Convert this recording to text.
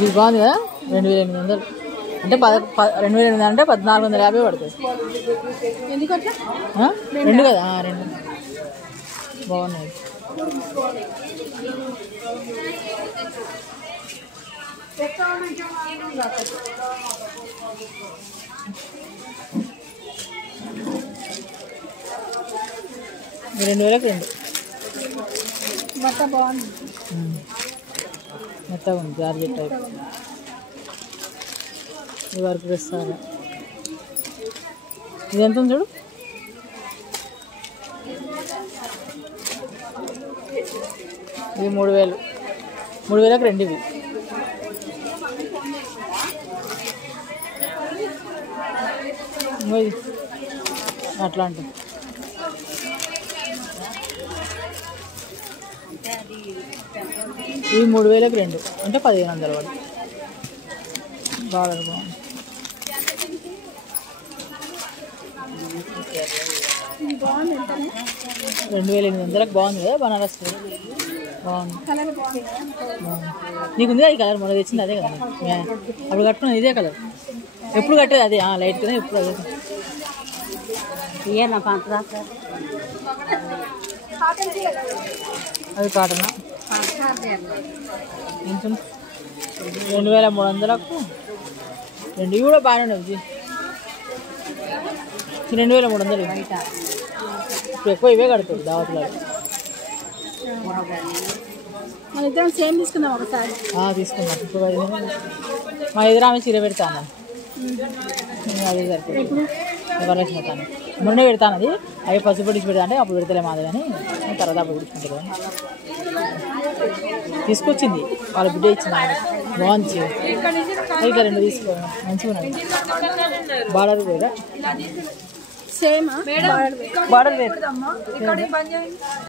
ఇది బాగుంది కదా 2800 అంటే 2800 అంటే 1450 పడుతుంది. రెండు కదా రెండు బాగున్నాయి. $2000 రెండు మెత్తగా ఉంది జార్జెట్ టైప్. ఇది వర్క్ వేస్తారు. ఇది ఎంత ఉంది చూడు. ఇది 3000 రెండు ఇవి. అట్లాంటి ఇవి 3000 రెండు అంటే 1500 వాడు. బాగా బాగుంది. 2800 బాగుంది కదా బనారస్ బాగుంది. నీకు ఉంది ఈ కలర్ మొన్న తెచ్చింది అదే కదా అప్పుడు కట్టుకున్నది ఇదే కలర్. ఎప్పుడు కట్టేది అదే లైట్ కదా ఎప్పుడు అదే. అది కాటనా కొంచెం 2300కు రెండు ఇవి కూడా బాగానే ఉన్నాయి. 2300 ఇప్పుడు ఎక్కువ ఇవే కడతాడు దావత్లో. సేమ్ తీసుకుందాం ఒకసారి. తీసుకుందాం. ఇప్పుడు మా ఎదురు ఆమె చీర పెడతాను అదే సరిపోతుంది. వరలక్ష్మి పెడతాను మొన్నే పెడతాను. అది అవి పసుపు పొడిచి పెడతా అంటే అప్పుడు పెడతలే మాది కానీ తర్వాత అప్పుడు పుడుచుకుంటారు కానీ తీసుకొచ్చింది వాళ్ళ బిడ్డ ఇచ్చింది. బాగుంది ఇట్లా రెండు తీసుకో మంచిగా ఉన్నాయి. బార్డర్ కూడా సేమ్ బార్డర్ వేరు.